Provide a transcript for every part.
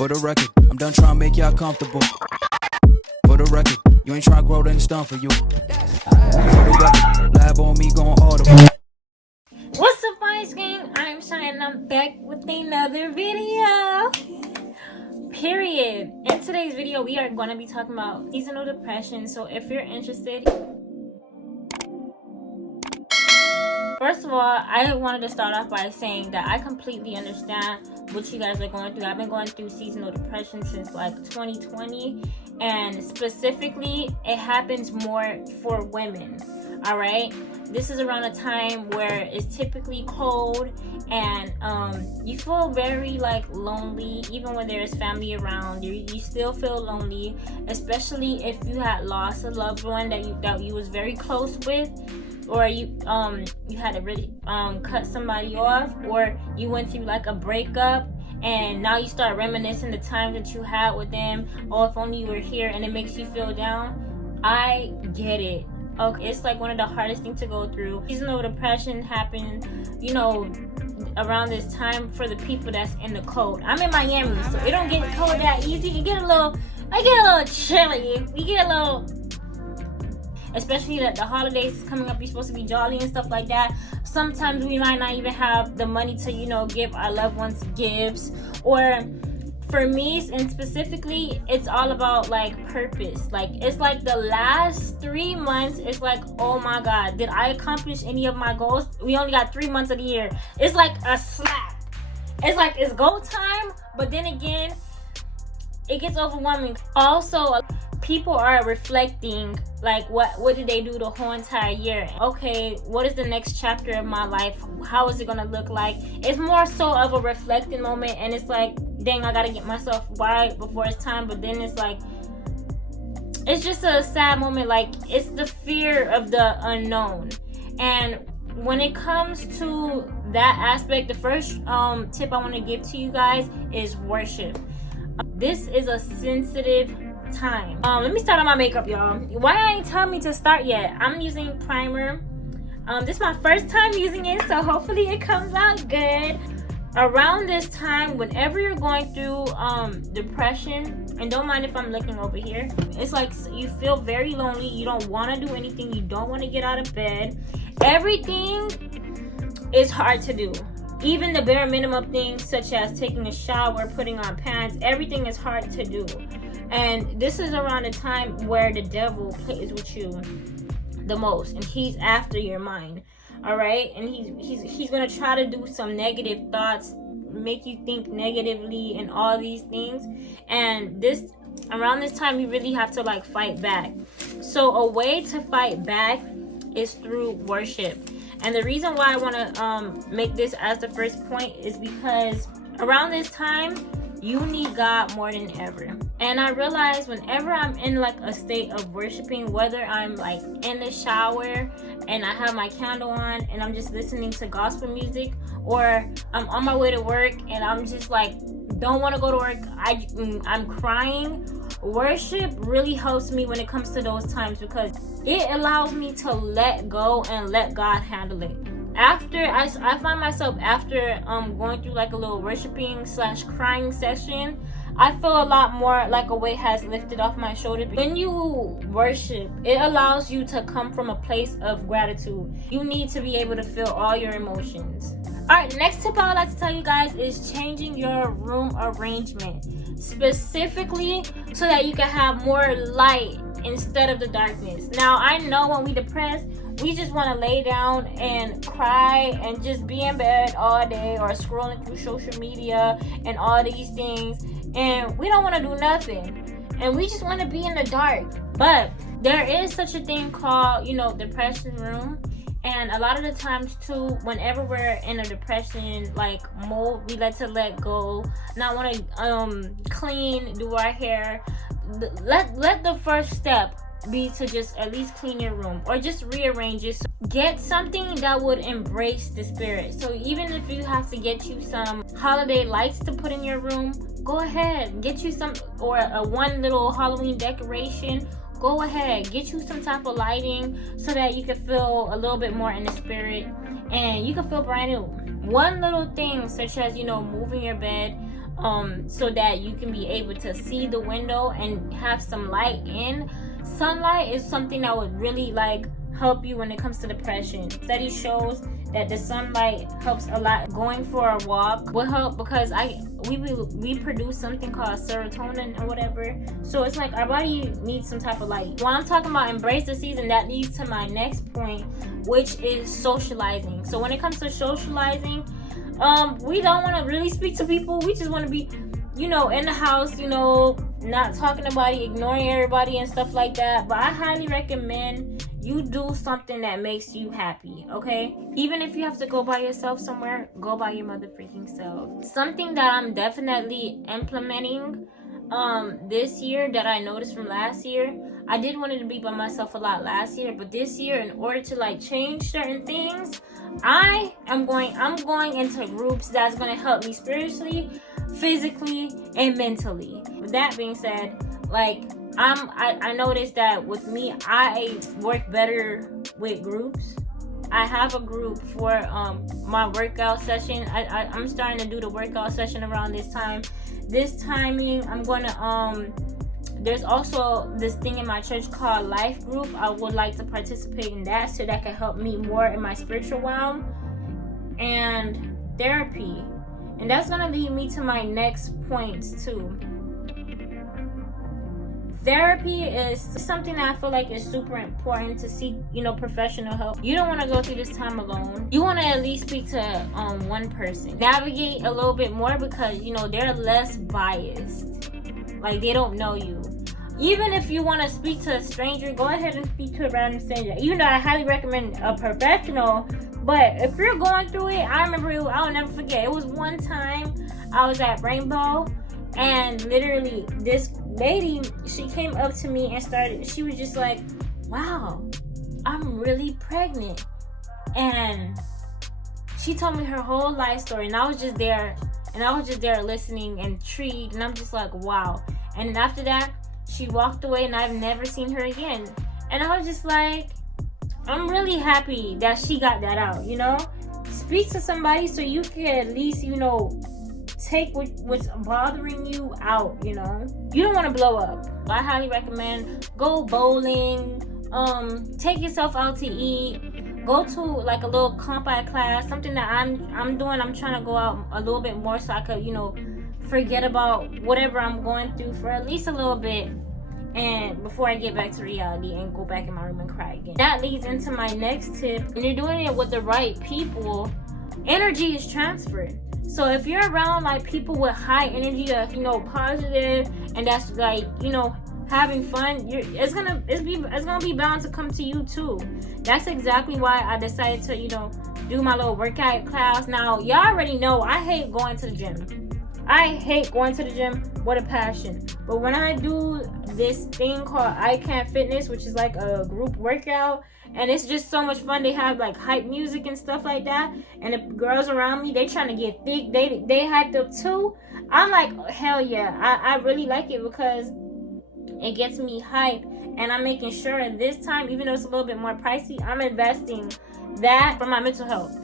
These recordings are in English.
For the record, I'm done trying to make y'all comfortable. For the record, you ain't trying to grow, then it's done for you. For the record, lab on me going audible. What's up, Vice Gang? I'm Cheyenne and I'm back with another video. Period. In today's video, we are going to be talking about seasonal depression. So if you're interested, first of all, I wanted to start off by saying that I completely understand what you guys are going through. I've been going through seasonal depression since like 2020, and specifically it happens more for women. All right, this is around a time where it's typically cold and you feel very like lonely. Even when there's family around you, you still feel lonely, especially if you had lost a loved one that you was very close with, or you had to really cut somebody off, or you went through like a breakup and now you start reminiscing the time that you had with them. Oh, if only you were here, and it makes you feel down. I get it. Okay, it's like one of the hardest things to go through. Seasonal depression happened, around this time for the people that's in the cold. I'm in Miami, so it don't get cold that easy. I get a little chilly. We get a little, especially that the holidays is coming up. You're supposed to be jolly and stuff like that. Sometimes we might not even have the money to, give our loved ones gifts. Or for me, and specifically, it's all about like purpose. Like, it's like the last 3 months, it's like, oh my God, did I accomplish any of my goals? We only got 3 months of the year. It's like a slap. It's like it's go time, but then again, it gets overwhelming. Also, people are reflecting, like, what did they do the whole entire year? Okay, what is the next chapter of my life? How is it gonna look like? It's more so of a reflecting moment, and it's like, dang, I gotta get myself right before it's time. But then it's like, it's just a sad moment. Like, it's the fear of the unknown. And when it comes to that aspect, the first tip I want to give to you guys is worship. This is a sensitive time. Let me start on my makeup, y'all. Why I ain't telling me to start yet? I'm using primer. This is my first time using it, so hopefully it comes out good. Around this time, whenever you're going through depression, and don't mind if I'm looking over here, it's like you feel very lonely. You don't want to do anything. You don't want to get out of bed. Everything is hard to do. Even the bare minimum things, such as taking a shower, putting on pants, everything is hard to do. And this is around a time where the devil plays with you the most, and he's after your mind. All right, and he's gonna try to do some negative thoughts, make you think negatively, and all these things. And around this time, you really have to like fight back. So a way to fight back is through worship. And the reason why I want to make this as the first point is because around this time, you need God more than ever. And I realize whenever I'm in like a state of worshiping, whether I'm like in the shower and I have my candle on and I'm just listening to gospel music, or I'm on my way to work and I'm just like don't want to go to work, I'm crying, worship really helps me when it comes to those times, because it allows me to let go and let God handle it. After I find myself, after going through like a little worshiping / crying session, I feel a lot more like a weight has lifted off my shoulder. When you worship, it allows you to come from a place of gratitude. You need to be able to feel all your emotions. All right, next tip I would like to tell you guys is changing your room arrangement, specifically so that you can have more light instead of the darkness. Now, I know when we depressed, we just want to lay down and cry and just be in bed all day, or scrolling through social media and all these things, and we don't want to do nothing, and we just want to be in the dark. But there is such a thing called, depression room. And a lot of the times too, whenever we're in a depression like mode, we like to let go, not want to clean, do our hair. Let the first step be to just at least clean your room, or just rearrange it. So get something that would embrace the spirit. So even if you have to get you some holiday lights to put in your room, go ahead, get you some, or a one little Halloween decoration. Go ahead, get you some type of lighting so that you can feel a little bit more in the spirit and you can feel brand new. One little thing, such as moving your bed, so that you can be able to see the window and have some light in. Sunlight is something that would really like help you when it comes to depression. Study shows that the sunlight helps a lot. Going for a walk will help because we produce something called serotonin or whatever. So it's like our body needs some type of light. When I'm talking about embrace the season, that leads to my next point, which is socializing. So when it comes to socializing, we don't want to really speak to people. We just want to be, in the house, not talking to anybody, ignoring everybody and stuff like that. But I highly recommend you do something that makes you happy, okay? Even if you have to go by yourself somewhere, go by your mother freaking self. Something that I'm definitely implementing this year that I noticed from last year. I did want to be by myself a lot last year, but this year, in order to like change certain things, I'm going into groups that's going to help me spiritually, physically, and mentally. With that being said, like I noticed that with me, I work better with groups. I have a group for my workout session. I'm starting to do the workout session around this time. This timing, I'm gonna there's also this thing in my church called Life Group. I would like to participate in that so that can help me more in my spiritual realm, and therapy. And that's gonna lead me to my next points too. Therapy is something that I feel like is super important to seek, professional help. You don't want to go through this time alone. You want to at least speak to one person. Navigate a little bit more because, they're less biased. Like, they don't know you. Even if you want to speak to a stranger, go ahead and speak to a random stranger. Even though I highly recommend a professional, but if you're going through it, I'll never forget. It was one time I was at Rainbow, and literally this lady, she came up to me and she was just like, wow, I'm really pregnant. And she told me her whole life story, and I was just there listening and intrigued, and I'm just like, wow. And then after that, she walked away, and I've never seen her again. And I was just like, I'm really happy that she got that out, Speak to somebody so you can at least, take what's bothering you out, You don't want to blow up. I highly recommend go bowling, take yourself out to eat, go to like a little combat class, something that I'm doing. I'm trying to go out a little bit more so I could, forget about whatever I'm going through for at least a little bit, and before I get back to reality and go back in my room and cry again. That leads into my next tip. When you're doing it with the right people, energy is transferred. So if you're around like people with high energy, that's positive, and that's like having fun, it's gonna be bound to come to you too. That's exactly why I decided to do my little workout class. Now y'all already know I hate going to the gym. I hate going to the gym with a passion. But when I do this thing called Chyannpolynice, which is like a group workout, and it's just so much fun. They have like hype music and stuff like that, and the girls around me, they trying to get thick. They hyped up too. I'm like, hell yeah. I really like it because it gets me hype, and I'm making sure this time, even though it's a little bit more pricey, I'm investing that for my mental health.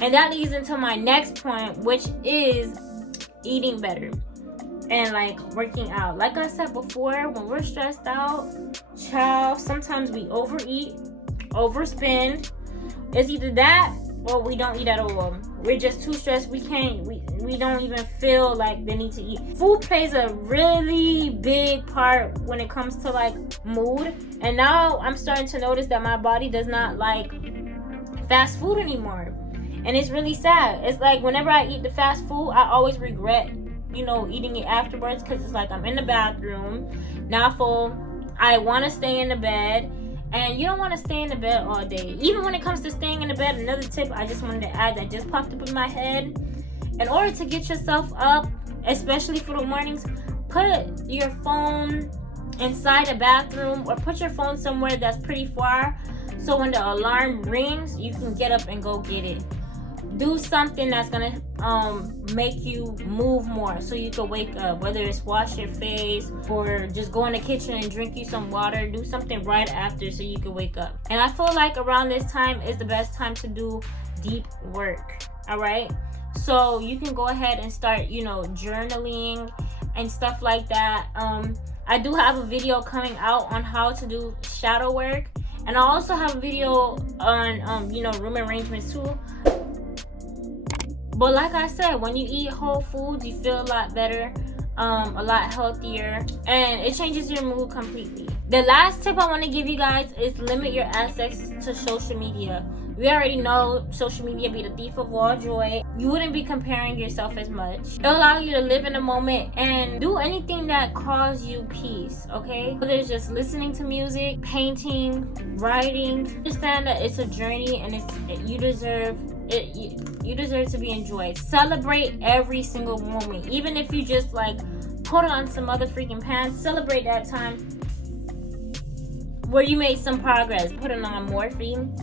And that leads into my next point, which is eating better and like working out. Like I said before, when we're stressed out, sometimes we overeat, overspend. It's either that or we don't eat at all. We're just too stressed. We don't even feel like the need to eat. Food plays a really big part when it comes to like mood. And now I'm starting to notice that my body does not like fast food anymore. And it's really sad. It's like whenever I eat the fast food, I always regret, eating it afterwards, because it's like I'm in the bathroom, now full. I want to stay in the bed, and you don't want to stay in the bed all day. Even when it comes to staying in the bed, another tip I just wanted to add that just popped up in my head. In order to get yourself up, especially for the mornings, put your phone inside the bathroom or put your phone somewhere that's pretty far, so when the alarm rings, you can get up and go get it. Do something that's gonna make you move more so you can wake up, whether it's wash your face or just go in the kitchen and drink you some water. Do something right after so you can wake up. And I feel like around this time is the best time to do deep work. All right, So you can go ahead and start, you know, journaling and stuff like that. I do have a video coming out on how to do shadow work, and I also have a video on you know, room arrangements too. But like I said, when you eat whole foods, you feel a lot better, a lot healthier, and it changes your mood completely. The last tip I want to give you guys is limit your access to social media. We already know social media be the thief of all joy. You wouldn't be comparing yourself as much. It'll allow you to live in the moment and do anything that causes you peace, okay? Whether it's just listening to music, painting, writing. Understand that it's a journey, and you deserve it. You deserve to be enjoyed. Celebrate every single moment. Even if you just like put on some other freaking pants, celebrate that time where you made some progress. Putting on morphine.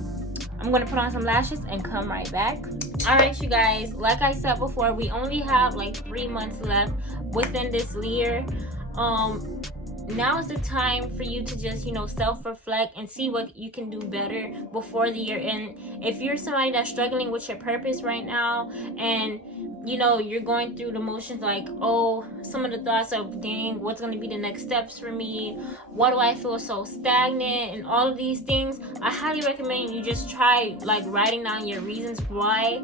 I'm gonna put on some lashes and come right back. All right, you guys, like I said before, we only have like 3 months left within this year. Now is the time for you to just, you know, self-reflect and see what you can do better before the year end. If you're somebody that's struggling with your purpose right now, and you know, you're going through the motions like, oh, some of the thoughts of, dang, what's going to be the next steps for me? Why do I feel so stagnant? And all of these things, I highly recommend you just try like writing down your reasons why,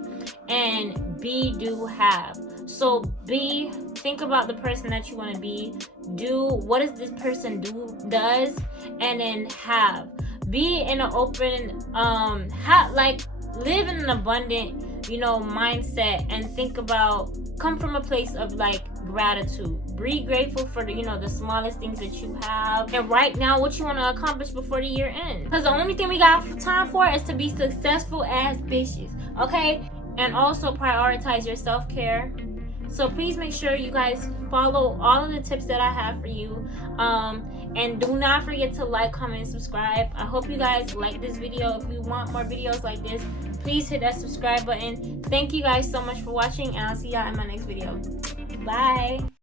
and be, do, have. So be, think about the person that you want to be. Do, what does this person does? And then have. Be in an open, live in an abundant, you know, mindset, and think about, come from a place of like gratitude. Be grateful for the, you know, the smallest things that you have, and right now what you want to accomplish before the year ends, because the only thing we got time for is to be successful as bitches, okay? And also prioritize your self-care. So please make sure you guys follow all of the tips that I have for you, and do not forget to like, comment, and subscribe. I hope you guys like this video. If you want more videos like this, please hit that subscribe button. Thank you guys so much for watching, and I'll see y'all in my next video. Bye.